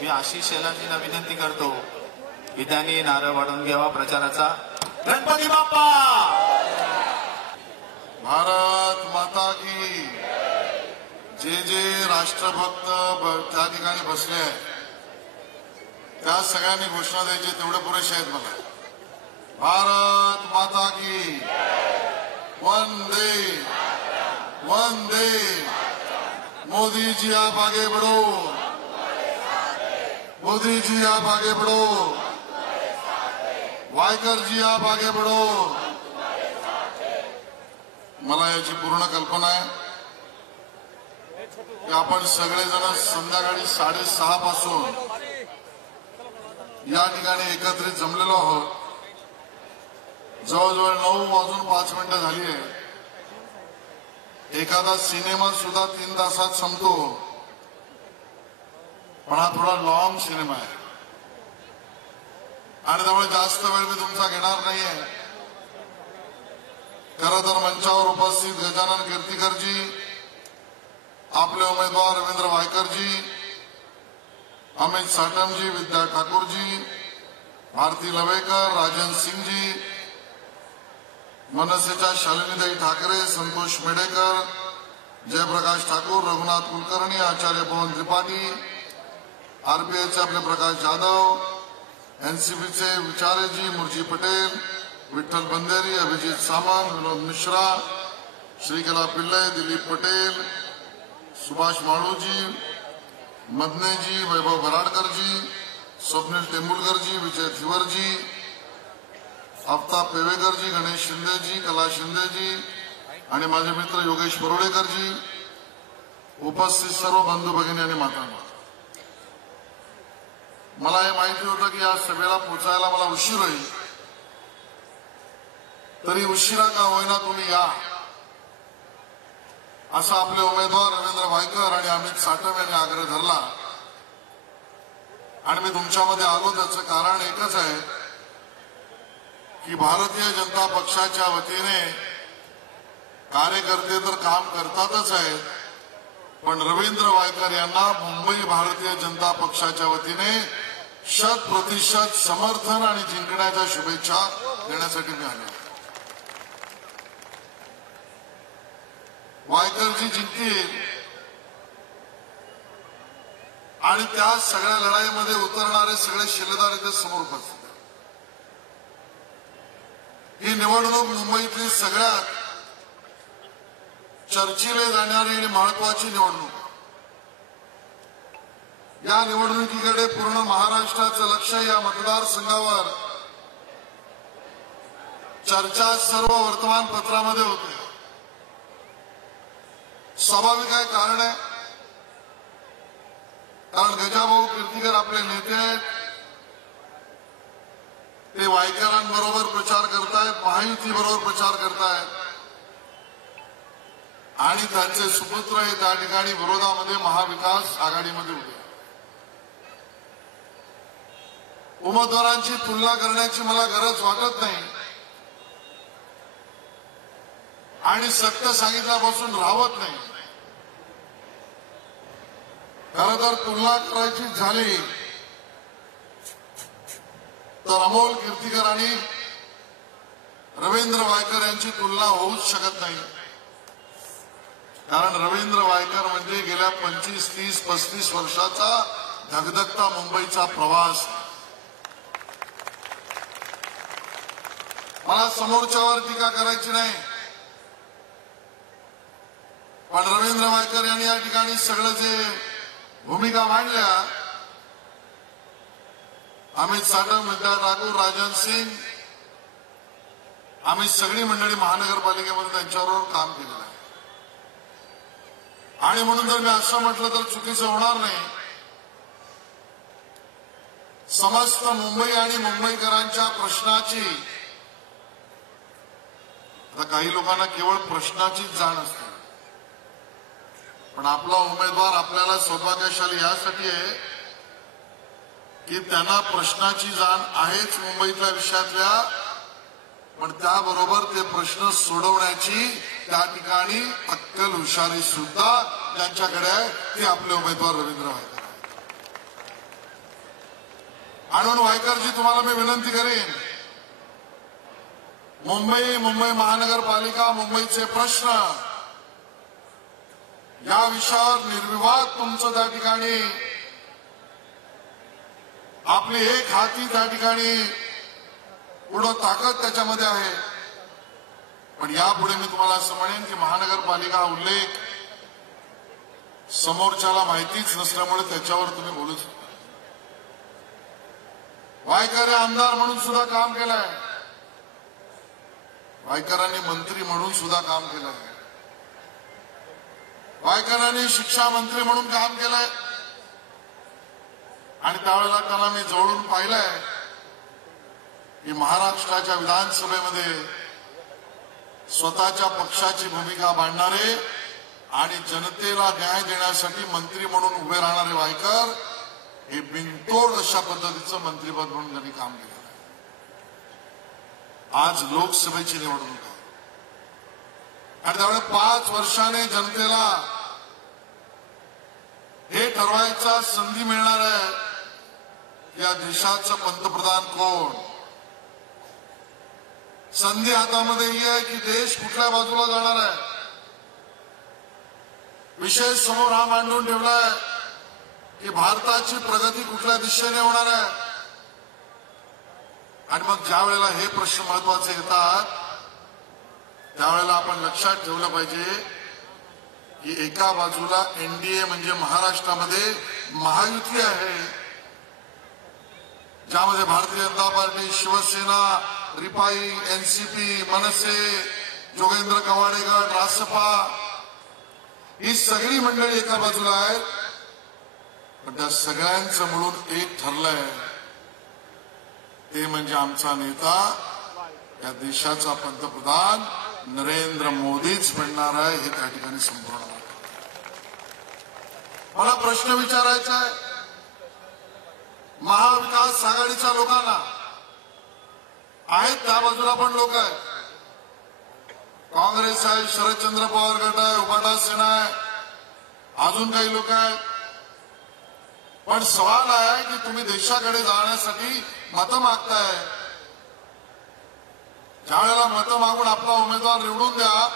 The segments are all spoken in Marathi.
मी आशिष शेलाजींना विनंती करतो की त्यांनी नारळ वाढून घ्यावा प्रचाराचा। गणपती बाप्पा, भारत माता की। जे जे राष्ट्रभक्त त्या ठिकाणी बसले आहेत त्या सगळ्यांनी घोषणा द्यायची, तेवढे पुरेसे आहेत मला। भारत माता की। वंदे वंदे। मोदी जी आप आगे बढ़ो, मोदी जी आप आगे बढ़ो, वायकर जी आप आगे बढ़ो। मला याची पूर्ण कल्पना आहे की आपण सगळेजण संध्याकाळी 6:30 पासून या ठिकाणी एकत्रित जमलेलो आहोत। जवळजवळ 9:05 झाली आहे। एखादा सिनेमा सुद्धा 3 तासात संपतो, पण हा थोडा लॉंग सिनेमा आहे आणि त्यामुळे जास्त वेळ मी तुमचा घेणार नाहीये। खरं तर मंचावर उपस्थित गजानन कीर्तीकरजी, आपले उमेदवार रवींद्र वायकरजी, अमित साटमजी, विद्या ठाकूरजी, भारती लवेकर, राजन सिंगजी, मनसेच्या शालिनीताई ठाकरे, संतोष मेडेकर, जयप्रकाश ठाकूर, रघुनाथ कुलकर्णी, आचार्य पवन त्रिपाठी, आरपीआयचे आपले प्रकाश जाधव, एनसीपीचे विचारेजी, मुरजी पटेल, विठ्ठल बंदेरी, अभिजित सामंत, विनोद मिश्रा, श्रीकला पिल्ले, दिलीप पटेल, सुभाष माळूजी, मदनेजी, वैभव भराडकरजी, स्वप्नील टेंबुलकरजी, विजय थिवरजी, आफ्ताब पेवेकरजी, गणेश शिंदेजी, कला शिंदेजी आणि माझे मित्र योगेश बरोडेकरजी, उपस्थित सर्व बंधू भगिनी आणि मातांनो, मला हे माहिती होतं की या सभेला पोहोचायला मला उशीर होईल, तरी उशिरा का होईना तुम्ही या, असा आपले उमेदवार रवींद्र वायकर आणि अमित साटम यांनी आग्रह धरला आणि मी तुमच्यामध्ये आलो। त्याचं कारण एकच आहे की भारतीय जनता पक्षाच्या वतीने कार्यकर्ते तर काम करतातच आहेत, पण रवींद्र वायकर यांना मुंबई भारतीय जनता पक्षाच्या वतीने 100% समर्थन आणि जिंकण्याच्या शुभेच्छा देण्यासाठी मी आलो। वायकरजी जिंकतील आणि त्या सगळ्या लढाईमध्ये उतरणारे सगळे शिलेदार इथे समोर उपस्थित। ही निवडणूक मुंबईतली सगळ्यात चर्चिले जाणारी आणि महत्वाची निवडणूक। या निवडणुकीकडे पूर्ण महाराष्ट्राचं लक्ष या मतदारसंघावर चर्चा सर्व वर्तमानपत्रामध्ये होते। स्वाभाविक आहे, कारण आहे कारण गजाभाऊ कीर्तीकर आपले नेते आहेत, ते वायकरांबरोबर प्रचार करतायत, महायुतीबरोबर प्रचार करतायत आणि त्यांचे सुपुत्र हे त्या ठिकाणी विरोधामध्ये महाविकास आघाडीमध्ये उभे। उमेदवारांची तुलना करण्याची मला गरज वाटत नाही आणि सत्य सांगितल्यापासून राहत नाही। खरं तर तुलना करायची झाली तर अमोल कीर्तीकर आणि रवींद्र वायकर यांची तुलना होऊच शकत नाही, कारण रवींद्र वायकर म्हणजे गेल्या 25, 30, 35 वर्षाचा धगधगता मुंबईचा प्रवास। मला समोरच्यावर टीका करायची नाही, पण रवींद्र वायकर यांनी या ठिकाणी सगळं जे भूमिका मांडल्या, अमित साटम, विद्या ठाकूर, राजन सिंग, आम्ही सगळी मंडळी महानगरपालिकेमध्ये त्यांच्याबरोबर काम केलेलं आहे आणि म्हणून जर मी असं म्हटलं तर चुकीचं होणार नाही। समस्त मुंबई आणि मुंबईकरांच्या प्रश्नाची, आता काही लोकांना केवळ प्रश्नाचीच जाण असते, पण आपला उमेदवार आपल्याला सौभाग्यशाली यासाठी आहे की त्यांना प्रश्नाची जाण आहेच मुंबईतल्या विषयातल्या, पण त्याबरोबर ते प्रश्न सोडवण्याची त्या ठिकाणी अक्कल हुशारी सुद्धा ज्यांच्याकडे आहे ते आपले उमेदवार रवींद्र वायकर आहेत। म्हणून वायकरजी तुम्हाला मी विनंती करेन, मुंबई महानगरपालिका, मुंबईचे प्रश्न या विषयावर निर्विवाद तुमचं त्या ठिकाणी आपली एक हाती त्या ठिकाणी पूर्ण ताकद त्याच्यामध्ये आहे. पण यापुढे मी तुम्हाला असं म्हणेन की महानगरपालिका हा उल्लेख समोरच्याला माहितीच नसल्यामुळे त्याच्यावर तुम्ही बोलू शकता. वायकर आमदार म्हणून सुद्धा काम केलंय, वायकरांनी मंत्री म्हणून सुद्धा काम केलंय, वायकरांनी शिक्षा मंत्री म्हणून काम केलंय. आणि त्यावेळेला त्यांना मी जवळून पाहिलंय की महाराष्ट्राच्या विधानसभेमध्ये स्वतःच्या पक्षाची भूमिका मांडणारे आणि जनतेला न्याय देण्यासाठी मंत्री म्हणून उभे राहणारे वायकर हे बिनतोड अशा पद्धतीचं मंत्रिपद म्हणून त्यांनी काम केलं. आज लोकसभेची निवडणूक आहे आणि त्यामुळे 5 वर्षाने जनतेला हे ठरवायचा संधी मिळणार आहे की या देशाचं पंतप्रधान कोण. संधी हातामध्ये ही आहे की देश कुठल्या बाजूला जाणार आहे. विषय समोर हा मांडून ठेवलाय की भारताची प्रगती कुठल्या दिशेने होणार आहे. आणि मग ज्या वेळेला हे प्रश्न महत्वाचे येतात त्यावेळेला आपण लक्षात ठेवलं पाहिजे की एका बाजूला एनडीए म्हणजे महाराष्ट्रामध्ये महायुती आहे, ज्यामध्ये भारतीय जनता पार्टी, शिवसेना, रिपाई, एनसीपी, मनसे, जोगेंद्र कवाडे गट, रासपा ही सगळी मंडळी एका बाजूला आहेत. पण त्या सगळ्यांचं मिळून एक ठरलंय, ते म्हणजे आमचा नेता, या देशाचा पंतप्रधान नरेंद्र मोदीच बनणार आहे. हे त्या ठिकाणी संपूर्ण मला प्रश्न विचारायचा आहे महाविकास आघाडीच्या लोकांना. आहेत त्या बाजूला पण लोक आहेत, काँग्रेस आहे, शरदचंद्र पवार गट आहे, उभाटा सेना आहे, अजून काही लोक आहेत. पण सवाल आहे की तुम्ही देशाकडे जाण्यासाठी मतं मागताय. ज्या वेळेला मतं मागून आपला उमेदवार निवडून द्या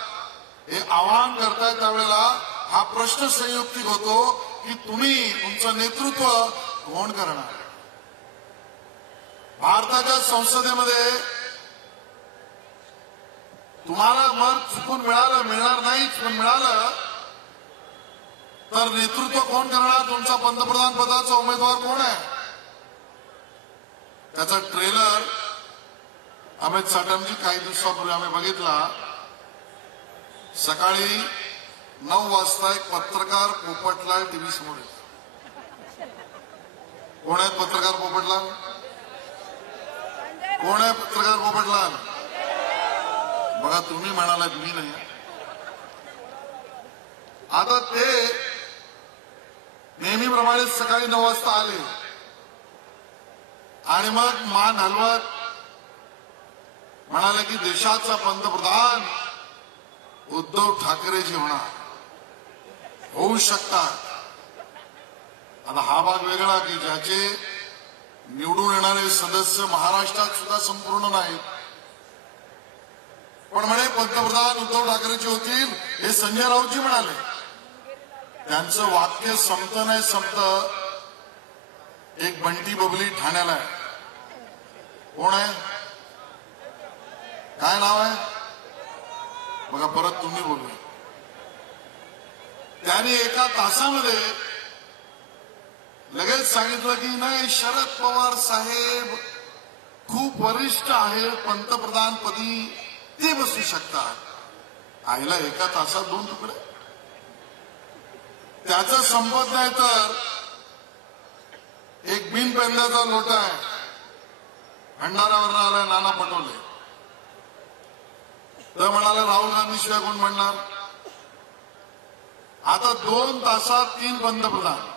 हे आवाहन करताय त्यावेळेला हा प्रश्न संयुक्तिक होतो की तुम्ही तुमचं नेतृत्व कोण करणार. भारताच्या संसदेमध्ये तुम्हाला मत चुकून मिळणार नाही, पण मिळालं तर नेतृत्व कोण करणार. तुमचा पंतप्रधान पदाचा उमेदवार कोण आहे. त्याचा ट्रेलर अमित साटमजी काही दिवसापूर्वी आम्ही बघितला. सकाळी 9 वाजता एक पत्रकार पोपटलाल टीव्ही समोर. कोण आहेत पत्रकार पोपटलाल. कोण आहे पत्रकार पोपटलाल. बघा तुम्ही म्हणाला मी नाही. आता ते नेहमीप्रमाणे सकाळी 9 वाजता आले आणि मग मान हलवत म्हणाले की देशाचा पंतप्रधान उद्धव ठाकरेजी होणार, होऊ शकतात. आता हा भाग वेगळा की ज्याचे निवडून येणारे सदस्य महाराष्ट्रात सुद्धा संपूर्ण नाहीत, पण म्हणे पंतप्रधान उद्धव ठाकरेजी होतील हे संजय राऊतजी म्हणाले. त्यांचं वाक्य संपत नाही संपत एक बंटी बबली ठाण्याला आहे. कोण आहे, काय नाव आहे बघा, परत तुम्ही बोलू. त्याने एका तासामध्ये लगेच सांगितलं की नाही शरद पवार साहेब खूप वरिष्ठ आहेत, पंतप्रधान पदी ते बसू शकतात. आईला एका तासात 2 तुकडे. त्याचं संपत नाही तर एक बिनपेंड्याचा लोटा आहे, भंडाऱ्यावर आलाय नाना पटोले. तर म्हणाले राहुल गांधी शिवाय कोण म्हणणार. आता 2 तासात 3 पंतप्रधान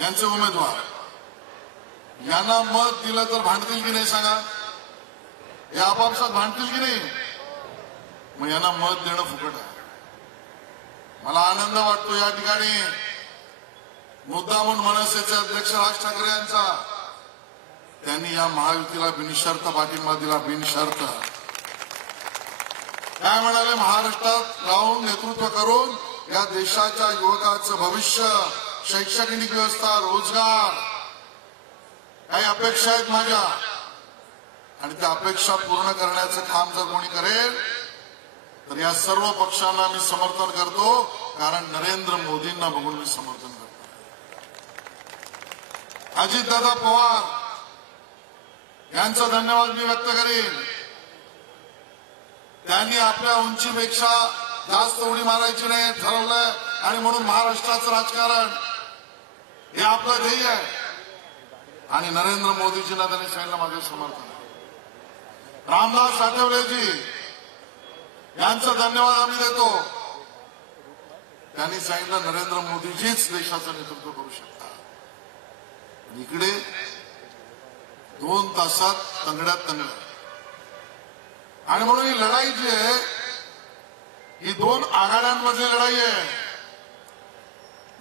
यांचे उमेदवार यांना मत दिलं तर भांडतील की नाही सांगा. हे आपापसात भांडतील की नाही. मग यांना मत देणं फुकट आहे. मला आनंद वाटतो या ठिकाणी मुद्दामून मनसेचे अध्यक्ष राज ठाकरे यांचा त्यांनी या महायुतीला बिनशर्त पाठिंबा दिला. बिनशर्त काय म्हणाले, महाराष्ट्रात राहून नेतृत्व करून या देशाच्या युवकाचं भविष्य, शैक्षणिक व्यवस्था, रोजगार, काही अपेक्षा आहेत माझ्या, आणि त्या अपेक्षा पूर्ण करण्याचं काम जर कोणी करेल तर या सर्व पक्षांना मी समर्थन करतो. कारण नरेंद्र मोदींना बघून मी समर्थन करतो. अजितदादा पवार यांचा धन्यवाद मी व्यक्त करेन. त्यांनी आपल्या उंचीपेक्षा जास्त उडी मारायची नाही ठरवलंय, आणि म्हणून महाराष्ट्राचं राजकारण हे आपलं ध्येय आहे. आणि नरेंद्र मोदीजींना त्यांनी सांगितलं माझे समर्थन. रामदास आठवलेजी यांचा धन्यवाद आम्ही देतो. त्यांनी सांगितलं नरेंद्र मोदीजीच देशाचं नेतृत्व करू शकतात. इकडे 2 तासात तंगड्यात तंगड्या, आणि म्हणून ही लढाई जी आहे ही 2 आघाड्यांमधली लढाई आहे.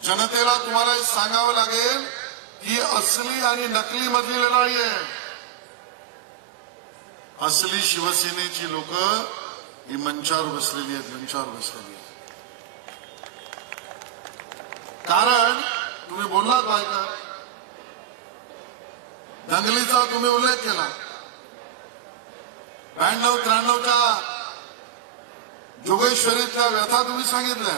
जनतेला तुम्हाला सांगावं लागेल की असली आणि नकली मधली लढाई आहे. असली शिवसेनेची लोक ही मंचावर बसलेली आहेत, मंचावर बसलेली आहेत. कारण तुम्ही बोललात बायका, दंगलीचा तुम्ही उल्लेख केला. 92-93च्या जोगेश्वरीतल्या व्यथा तुम्ही सांगितल्या,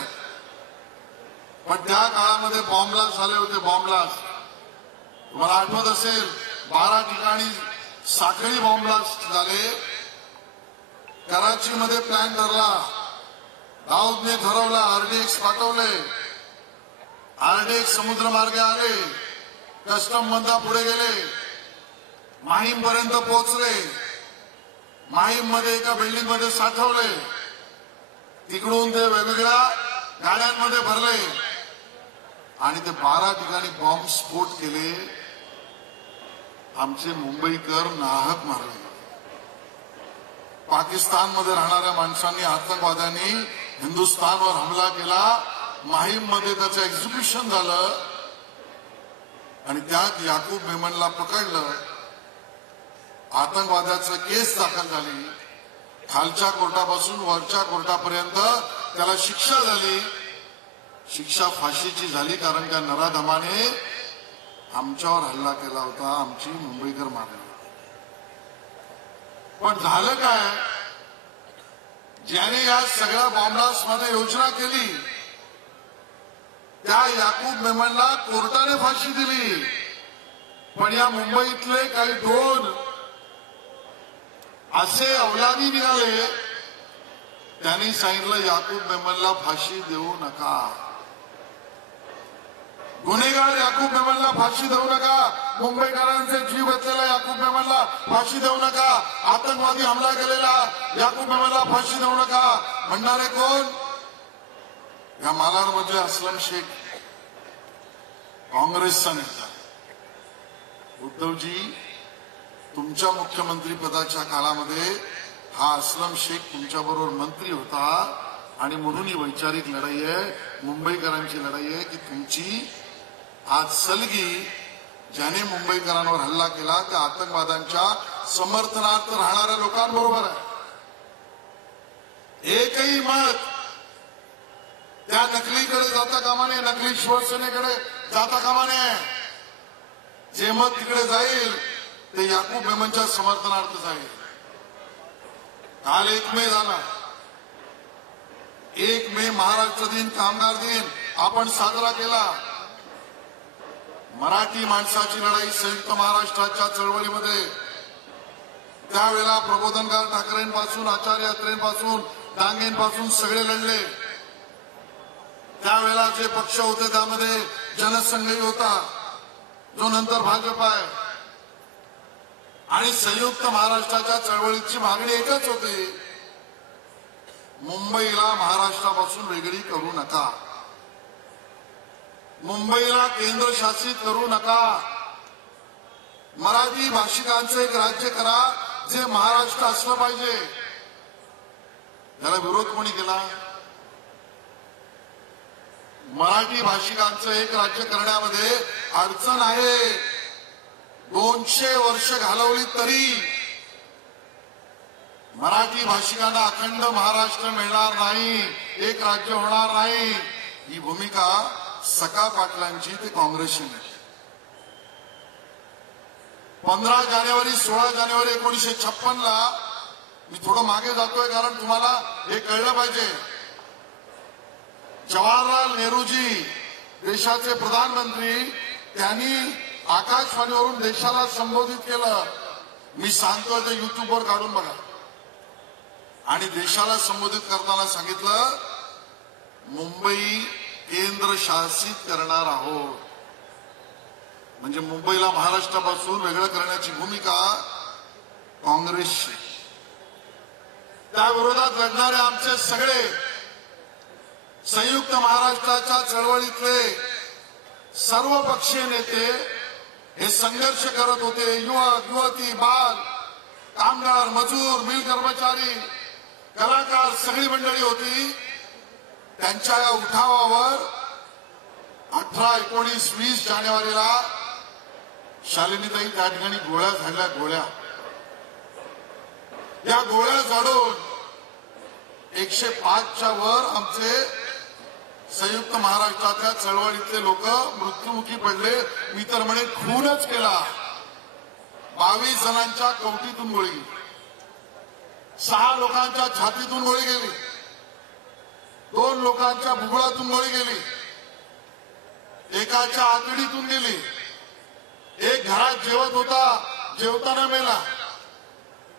पण त्या काळामध्ये बॉम्बलास्ट झाले होते. बॉम्बलास्ट तुम्हाला आठवत असेल, 12 ठिकाणी साखळी बॉम्बलास्ट झाले. कराचीमध्ये प्लॅन ठरला, दाऊदने ठरवलं, आरडीएक्स पाठवले, आरडीएक्स समुद्रमार्गे आले, कस्टम बंदा पुढे गेले, माहीम पर्यंत पोहोचले. माहीम मध्ये एका बिल्डिंग मध्ये साठवले, तिकडून ते वेगवेगळ्या गाड्यांमध्ये भरले, आणि ते 12 ठिकाणी बॉम्ब स्फोट केले. आमचे मुंबईकर नाहक मारले. पाकिस्तानमध्ये राहणाऱ्या माणसांनी, आतंकवाद्यांनी हिंदुस्थानवर हमला केला. माहीम मध्ये त्याचं एक्झिक्युशन झालं, आणि त्यात याकूब मेमनला पकडलं. आतंकवाद्याचं केस दाखल झाली. खालच्या कोर्टापासून वरच्या कोर्टापर्यंत त्याला शिक्षा झाली. शिक्षा फाशीची झाली, कारण त्या नराधमाने आमच्यावर हल्ला केला होता, आमची मुंबईकर मारली. पण झालं काय, ज्याने या सगळ्या बॉम्बलास्ट मध्ये योजना केली त्या याकूब मेमनला कोर्टाने फाशी दिली. पण या मुंबईतले काही 2 असे अवलादी निघाले, त्यांनी सांगितलं याकूब मेमनला फाशी देऊ नका. गुन्हेगार याकूब मेमनला फाशी देऊ नका. मुंबईकरांचे जीव घेतलेला याकूब मेमनला फाशी देऊ नका. आतंकवादी हमला केलेला याकूब मेमनला फाशी देऊ नका. म्हणणारे कोण? या मालाडमधले अस्लम शेख, काँग्रेसचा नेता. उद्धवजी, तुमच्या मुख्यमंत्री पदाच्या काळामध्ये हा अस्लम शेख तुमच्याबरोबर मंत्री होता, आणि म्हणून ही वैचारिक लढाई आहे, मुंबईकरांची लढाई आहे की तुमची आज सलगी ज्याने मुंबईकरांवर हल्ला केला त्या आतंकवाद्यांच्या समर्थनार्थ राहणाऱ्या लोकांबरोबर आहे. एकही मत त्या नकलीकडे जाता कामा नये, नकली शिवसेनेकडे जाता कामा नये. जे मत तिकडे जाईल ते याकूब मेमनच्या समर्थनार्थ जाईल. काल 1 मे झाला. 1 मे महाराष्ट्र दिन, कामगार दिन आपण साजरा केला. मराठी माणसाची लढाई संयुक्त महाराष्ट्राच्या चळवळीमध्ये त्यावेळेला प्रबोधनकार ठाकरेंपासून, आचार्य अत्रेंपासून, डांगेंपासून सगळे लढले. त्यावेळेला जे पक्ष होते त्यामध्ये जनसंघही होता, जो नंतर भाजप आहे. आणि संयुक्त महाराष्ट्राच्या चळवळीची मागणी एकच होती, मुंबईला महाराष्ट्रापासून वेगळी करू नका, मुंबईला केंद्रशासित करू नका. मराठी भाषिकांचं एक राज्य करा जे महाराष्ट्र असलं पाहिजे. त्याला विरोध कोणी केला? मराठी भाषिकांचं एक राज्य करण्यामध्ये अडचण आहे, 200 वर्ष घालवली तरी मराठी भाषिकांना अखंड महाराष्ट्र मिळणार नाही, एक राज्य होणार नाही, ही भूमिका सखा पाटलांची ते काँग्रेसची नाही. 15 जानेवारी 16 जानेवारी 1956 मी थोडं मागे जातोय कारण तुम्हाला हे कळलं पाहिजे. जवाहरलाल नेहरूजी देशाचे प्रधानमंत्री, त्यांनी आकाशवाणीवरून देशाला संबोधित केलं. मी सांगतोय ते युट्यूबवर काढून बघा. आणि देशाला संबोधित करताना सांगितलं, मुंबई केंद्र शासित करणार आहोत. म्हणजे मुंबईला महाराष्ट्रापासून वेगळं करण्याची भूमिका काँग्रेसची. त्या विरोधात लढणारे आमचे सगळे संयुक्त महाराष्ट्राच्या चळवळीतले सर्व पक्षीय नेते हे संघर्ष करत होते. युवक, युवती, बाल, कामगार, मजूर, मिल कर्मचारी, कलाकार सगळी मंडळी होती. त्यांच्या या उठावावर 18, 19, 20 जानेवारीला शालिनीताई त्या ठिकाणी गोळ्या झाडल्या. या गोळ्या झाडून 105च्या वर आमचे संयुक्त महाराष्ट्रातल्या चळवळीतले लोक मृत्युमुखी पडले. मी तर म्हणे खूनच केला. 22 जणांच्या कवटीतून गोळी गेली, 6 लोकांच्या छातीतून गोळी गेली, 2 लोकांच्या बुबुळातून गोळी गेली, एकाच्या आतडीतून गेली, एक घरात जेवत होता, जेवताना मेला,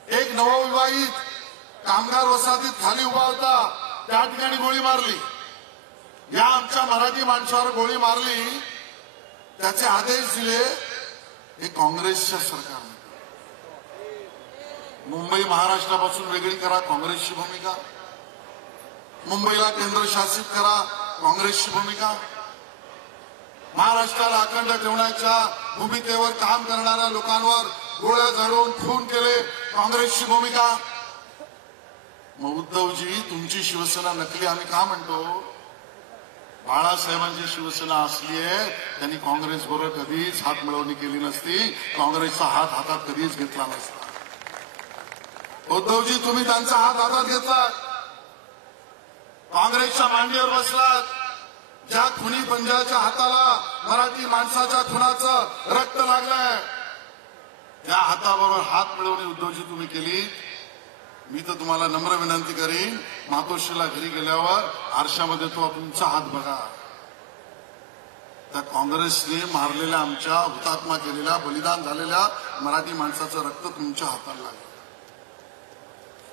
एक नवविवाहित कामगार वसाहतीत खाली उभा होता, त्या ठिकाणी गोळी मारली. या आमच्या मराठी माणसावर गोळी मारली, त्याचे आदेश दिले हे काँग्रेसच्या सरकारने. मुंबई महाराष्ट्रापासून वेगळी करा, काँग्रेसची भूमिका. मुंबईला केंद्रशासित करा, काँग्रेसची भूमिका. महाराष्ट्राला अखंड ठेवण्याच्या भूमिकेवर काम करणाऱ्या लोकांवर गोळ्या झाडून खून केले, काँग्रेसची भूमिका. मग उद्धवजी, तुमची शिवसेना नकली आम्ही का म्हणतो? बाळासाहेबांची शिवसेना असली आहे, त्यांनी काँग्रेस बरोबर कधीच हात मिळवणी केली नसती, काँग्रेसचा हात हातात कधीच घेतला नसता. उद्धवजी, तुम्ही त्यांचा हात हातात घेतला, काँग्रेसच्या मांडीवर बसलात. ज्या खुनी पंजाच्या हाताला मराठी माणसाच्या खुनाचं रक्त लागलंय, त्या हाताबरोबर हात मिळवणी उद्धवजी तुम्ही केली. मी तर तुम्हाला नम्र विनंती करीन, मातोश्रीला घरी गेल्यावर आरशामध्ये तो तुमचा हात बघा. त्या काँग्रेसने मारलेल्या, आमच्या हुतात्मा केलेल्या, बलिदान झालेल्या मराठी माणसाचं रक्त तुमच्या हाताला लागलं.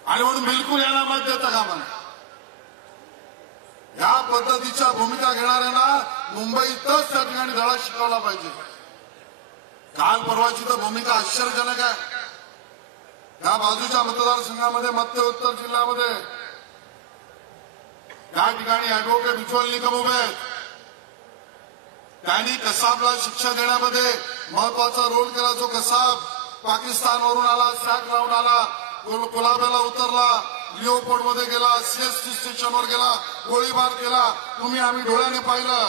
आणि म्हणून बिलकुल यांना मत देता कामा नये. या पद्धतीच्या भूमिका घेणाऱ्यांना मुंबईतच त्या ठिकाणी धडा शिकवला पाहिजे. काल परवाची तर भूमिका आश्चर्यजनक आहे. या बाजूच्या मतदारसंघामध्ये, मध्य उत्तर जिल्ह्यामध्ये त्या ठिकाणी ऍडव्होकेट विठ्ठल निकम उभे आहेत. त्यांनी कसाबला शिक्षा देण्यामध्ये महत्वाचा रोल केला. जो कसाब पाकिस्तानवरून आला, सॅक लावून आला, कोलाब्याला उतरला, लिओपोर्ट मध्ये गेला, सीएसटी स्टेशनवर गेला, गोळीबार केला, तुम्ही आम्ही डोळ्याने पाहिलं.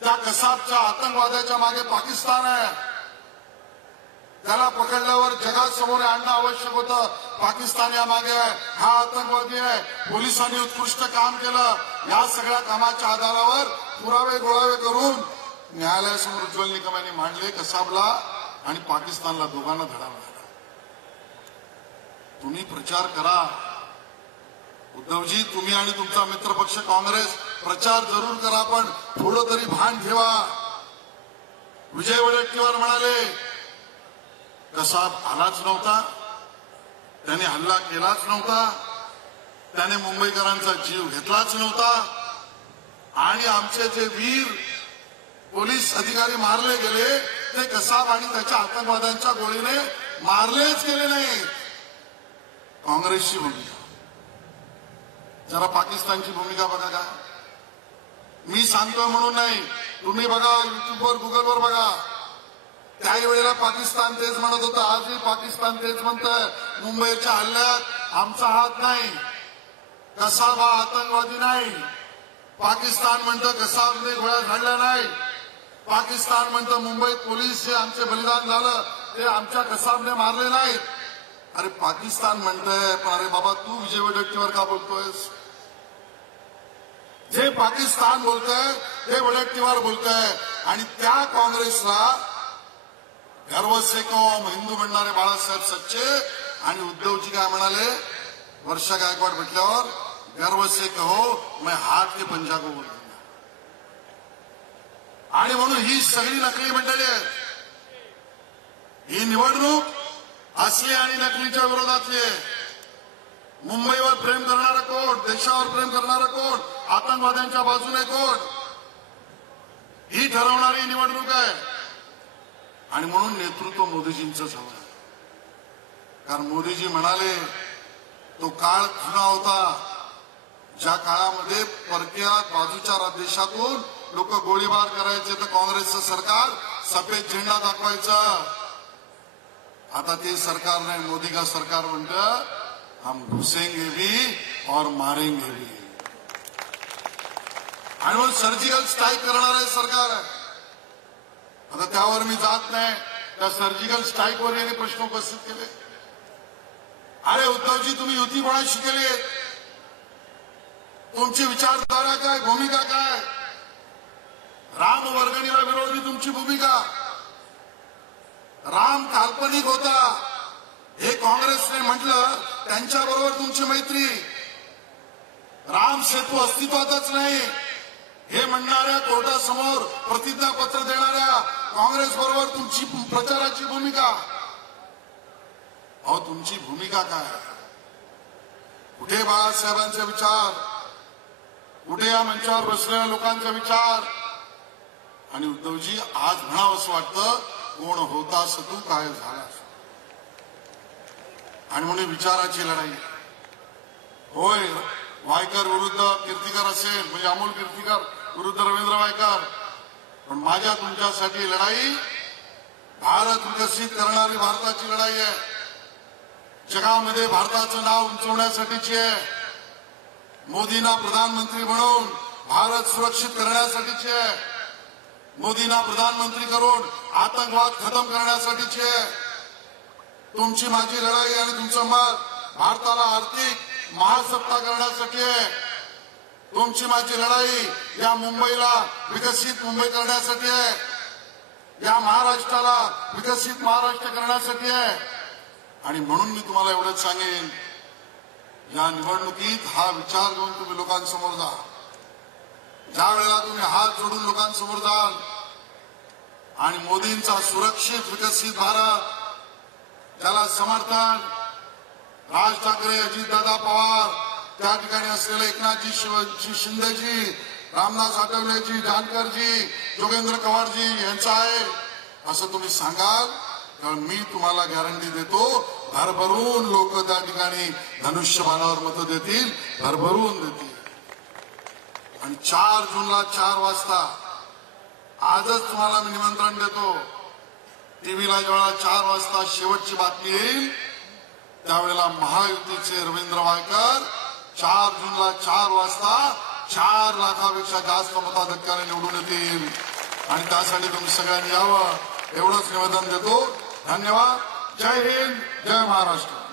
त्या कसाबच्या आतंकवाद्याच्या मागे पाकिस्तान आहे. त्याला पकडल्यावर जगासमोर आणणं आवश्यक होतं. पाकिस्तान या मागे आहे, हा आतंकवादी आहे. पोलिसांनी उत्कृष्ट काम केलं. या सगळ्या कामाच्या आधारावर पुरावे गोळावे करून न्यायालयासमोर उज्ज्वल निकम यांनी मांडले. कसाबला आणि पाकिस्तानला दोघांना धडा मिळाला. तुम्ही प्रचार करा उद्धवजी, तुम्ही आणि तुमचा मित्रपक्ष काँग्रेस प्रचार जरूर करा, पण थोडं तरी भान ठेवा. विजय वडेट्टीवार म्हणाले, कसाब आलाच नव्हता, त्याने हल्ला केलाच नव्हता, त्याने मुंबईकरांचा जीव घेतलाच नव्हता, आणि आमचे जे वीर पोलीस अधिकारी मारले गेले ते कसाब आणि त्याच्या आतंकवाद्यांच्या गोळीने मारलेच गेले नाही. काँग्रेसची भूमिका. जरा पाकिस्तानची भूमिका बघा. का मी सांगतोय म्हणून नाही, तुम्ही बघा, युट्यूबवर, गुगलवर बघा. त्याही वेळेला पाकिस्तान तेच म्हणत होतं, आजही पाकिस्तान तेच म्हणतंय, मुंबईच्या हल्ल्यात आमचा हात नाही, कसाब हा आतंकवादी नाही. पाकिस्तान म्हणतं कसाबने गोळ्या झाडल्या नाही. पाकिस्तान म्हणतं मुंबईत पोलीस जे आमचे बलिदान झालं ते आमच्या कसाबने मारले नाहीत. अरे पाकिस्तान म्हणतंय, पण अरे बाबा तू विजय वडेट्टीवार का बोलतोयस? जे पाकिस्तान बोलतंय ते वडेट्टीवार बोलतंय. आणि त्या काँग्रेसला गर्व से कौम हिंदू म्हणणारे बाळासाहेब सच्चे आणि उद्धवजी काय म्हणाले वर्षा गायकवाड भेटल्यावर, गर्व से कहो मैं हाथ के पंजा को बोल दूंगा. आणि म्हणून ही सगळी नकली मंडळी आहेत. ही निवडणूक असली आणि नकलीच्या विरोधातली आहे. मुंबईवर प्रेम करणारा कोण, देशावर प्रेम करणारा कोण, आतंकवाद्यांच्या बाजूने कोण, ही ठरवणारी निवडणूक आहे. आणि म्हणून नेतृत्व मोदीजींचंच हवं आहे. कारण मोदीजी म्हणाले तो काळ जुना होता ज्या काळामध्ये परकीय बाजूच्या देशातून लोक गोळीबार करायचे तर काँग्रेसचं सरकार सफेद झेंडा दाखवायचं. आता ते सरकार नाही, मोदी का सरकार म्हणतं हम घुसेंगे भी और मारेंगे भी. आणि मग सर्जिकल स्ट्राईक करणारे सरकार आहे. आता त्यावर मी जात नाही. त्या सर्जिकल स्ट्राईकवर यांनी प्रश्न उपस्थित केले. अरे उद्धवजी तुम्ही युती कोणाशी केली? तुमची विचारधारा काय, भूमिका काय? राम वर्गणीला विरोधी तुमची भूमिका. राम काल्पनिक होता हे काँग्रेसने म्हटलं, त्यांच्याबरोबर तुमची मैत्री. राम सेतू अस्तित्वातच नाही हे म्हणणाऱ्या कोर्टासमोर प्रतिज्ञापत्र देणाऱ्या काँग्रेस बरोबर तुमची प्रचाराची भूमिका. अहो तुमची भूमिका काय? कुठे बाळासाहेबांचे विचार, कुठे या मंचावर बसलेल्या लोकांचे विचार? आणि उद्धवजी आज म्हणावं असं वाटतं कोण होतास तू काय झालास. आणि म्हणून विचाराची लढाई होय. वायकर विरुद्ध कीर्तीकर असेल म्हणजे अमोल कीर्तीकर विरुद्ध रवींद्र वायकर, पण माझ्या तुमच्यासाठी लढाई भारत विकसित करणारी भारताची लढाई आहे. जगामध्ये भारताचं नाव उंचवण्यासाठीची आहे. मोदींना प्रधानमंत्री बनवून भारत सुरक्षित करण्यासाठीची आहे. मोदींना प्रधानमंत्री करून आतंकवाद खतम करण्यासाठीची आहे. तुमची माझी लढाई आणि तुमचं मत भारताला आर्थिक महासत्ता करण्यासाठी आहे. तुमची माझी लढाई या मुंबईला विकसित मुंबई करण्यासाठी आहे. या महाराष्ट्राला विकसित महाराष्ट्र करण्यासाठी आहे. आणि म्हणून मी तुम्हाला एवढंच सांगेन, या निवडणुकीत हा विचार घेऊन तुम्ही लोकांसमोर जा. ज्या वेळेला तुम्ही हात जोडून लोकांसमोर जाल आणि मोदींचा सुरक्षित विकसित भारत त्याला समर्थन राज ठाकरे, अजितदादा पवार, त्या ठिकाणी असलेले एकनाथजी शिंदेजी, रामदास आठवलेजी, जानकरजी, जोगेंद्र पवारजी यांचं आहे असं तुम्ही सांगाल तर मी तुम्हाला गॅरंटी देतो भरभरून लोक त्या ठिकाणी धनुष्यबाणावर मतं देतील, भरभरून देतील. आणि 4 जूनला 4 वाजता आजच तुम्हाला मी निमंत्रण देतो. टीव्हीला जेव्हा 4 वाजता शेवटची बातमी येईल त्यावेळेला महायुतीचे रवींद्र वायकर 4 जूनला 4 वाजता 4 लाखापेक्षा जास्त मताधिक्याने निवडून येतील. आणि त्यासाठी तुम्ही सगळ्यांनी यावं एवढंच निवेदन देतो. धन्यवाद. जय हिंद, जय महाराष्ट्र.